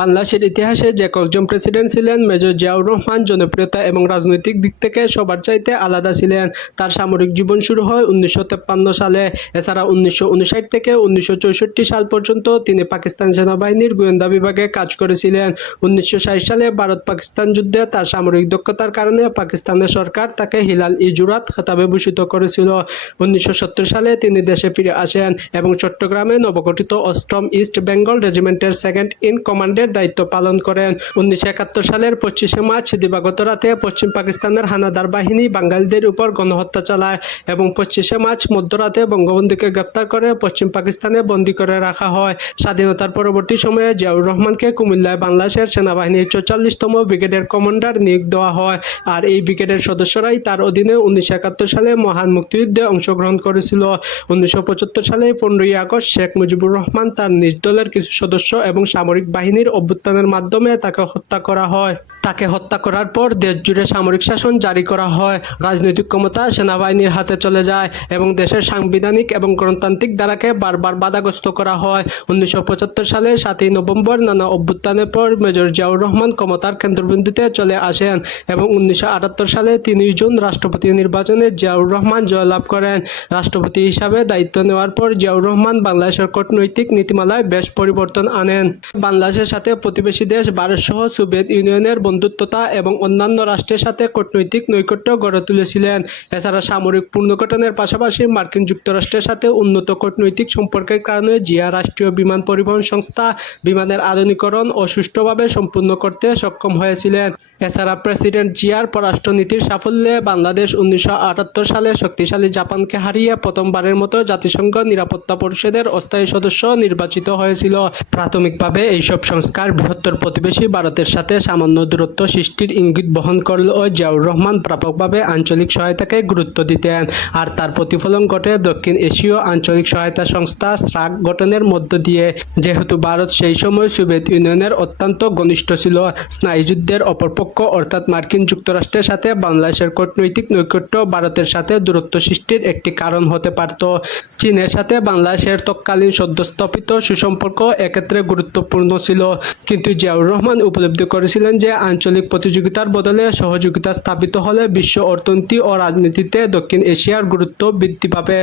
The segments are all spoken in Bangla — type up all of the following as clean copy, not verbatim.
বাংলাদেশের ইতিহাসে যে কয়েকজন প্রেসিডেন্ট ছিলেন, মেজর জিয়াউর রহমান জনপ্রিয়তা এবং রাজনৈতিক দিক থেকে সবার চাইতে আলাদা ছিলেন। তার সামরিক জীবন শুরু হয় 1953 সালে। এছাড়া 1959 থেকে 1964 সাল পর্যন্ত তিনি পাকিস্তান সেনাবাহিনীর গোয়েন্দা বিভাগে কাজ করেছিলেন। 1960 সালে ভারত-পাকিস্তান যুদ্ধে তার সামরিক দক্ষতার কারণে পাকিস্তানের সরকার তাকে হিলাল-ই-জুরাত খেতাবে ভূষিত করেছিল। 1970 সালে তিনি দেশে ফিরে আসেন এবং চট্টগ্রামে নবগঠিত 8ম ইস্ট বেঙ্গল রেজিমেন্টের সেকেন্ড ইন কমান্ডের দায়িত্ব পালন করেন। 1971 সালের 25শে মার্চ দিবাগত রাতে পশ্চিম পাকিস্তানের হানাদার বাহিনী বাঙালিদের উপর গণহত্যা চালায় এবং 25শে মার্চ মধ্যরাতে বঙ্গবন্ধুকে গ্রেপ্তার করে পশ্চিম পাকিস্তানে বন্দী করে রাখা হয়। স্বাধীনতার পরবর্তী সময়ে জিয়াউর রহমানকে কুমিল্লায় বাংলাদেশের সেনাবাহিনীর 44তম ব্রিগেডের কমান্ডার নিয়োগ দেওয়া হয়। আর এই ব্রিগেডের সদস্যরাই তার অধীনে 1971 সালে মহান মুক্তিযুদ্ধে অংশগ্রহণ করেছিল। 1975 সালে 15ই আগস্ট শেখ মুজিবুর রহমান তার নিজ দলের কিছু সদস্য এবং সামরিক বাহিনীর অভ্যুত্থানের মাধ্যমে তাকে হত্যা করা হয়। তাকে হত্যা করার পর দেশ জুড়ে সামরিক শাসন জারি করা হয়। রাজনৈতিক ক্ষমতা সেনাবাহিনীর হাতে চলে যায় এবং দেশের সাংবিধানিক এবং গণতান্ত্রিক ধারাকে বারবার বাধাগ্রস্ত করা হয়। 1975 সালে 7ই নভেম্বর নানা অভ্যুত্থানের পর মেজর জিয়াউর রহমান ক্ষমতার কেন্দ্রবিন্দুতে চলে আসেন এবং 1978 সালে 3 জুন রাষ্ট্রপতি নির্বাচনে জিয়াউর রহমান জয়লাভ করেন। রাষ্ট্রপতি হিসাবে দায়িত্ব নেওয়ার পর জিয়াউর রহমান বাংলাদেশের কূটনৈতিক নীতিমালায় বেশ পরিবর্তন আনেন। বাংলাদেশের সাথে প্রতিবেশী দেশ ভারত সহ সোভিয়েত ইউনিয়নের বন্ধুত্বতা এবং অন্যান্য রাষ্ট্রের সাথে কূটনৈতিক নৈকট্য গড়ে তুলেছিলেন। এছাড়া সামরিক পুনর্গঠনের পাশাপাশি মার্কিন যুক্তরাষ্ট্রের সাথে উন্নত কূটনৈতিক সম্পর্কের কারণে জিয়া রাষ্ট্রীয় বিমান পরিবহন সংস্থা বিমানের আধুনিকরণ ও সুষ্ঠুভাবে সম্পূর্ণ করতে সক্ষম হয়েছিলেন। এছাড়া প্রেসিডেন্ট জিয়ার পররাষ্ট্রনীতির সাফল্যে বাংলাদেশ 1978 সালে শক্তিশালী জাপানকে হারিয়ে প্রথমবারের মতো জাতিসংঘ নিরাপত্তা পরিষদের অস্থায়ী সদস্য নির্বাচিত হয়েছিল। প্রাথমিকভাবে এইসব সংস্কার বৃহত্তর প্রতিবেশী ভারতের সাথে সামান্য দূরত্ব সৃষ্টির ইঙ্গিত বহন করলেও জিয়াউর রহমান ব্যাপকভাবে আঞ্চলিক সহায়তাকে গুরুত্ব দিতেন। আর তার প্রতিফলন ঘটে দক্ষিণ এশীয় আঞ্চলিক সহায়তা সংস্থা SAARC গঠনের মধ্য দিয়ে। যেহেতু ভারত সেই সময় সোভিয়েত ইউনিয়নের অত্যন্ত ঘনিষ্ঠ ছিল, স্নায়ুযুদ্ধের অপরপক্ষ অর্থাৎ মার্কিন যুক্তরাষ্ট্রের সাথে বাংলাদেশের কূটনৈতিক নৈকট্য ভারতের সাথে দূরত্ব সৃষ্টির একটি কারণ হতে পারত। চীনের সাথে বাংলাদেশের তৎকালীন সদ্যস্থাপিত সুসম্পর্ক এক্ষেত্রে গুরুত্বপূর্ণ ছিল, কিন্তু জিয়াউর রহমান উপলব্ধি করেছিলেন যে আঞ্চলিক প্রতিযোগিতার বদলে সহযোগিতা স্থাপিত হলে বিশ্ব অর্থনীতি ও রাজনীতিতে দক্ষিণ এশিয়ার গুরুত্ব বৃদ্ধি পাবে,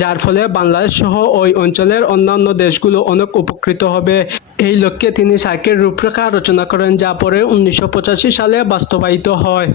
যার ফলে বাংলাদেশ সহ ওই অঞ্চলের অন্যান্য দেশগুলো অনেক উপকৃত হবে। এই লক্ষ্যে তিনি SAARC-এর রূপরেখা রচনা করেন, যা পরে 1985 সালে বাস্তবায়িত হয়।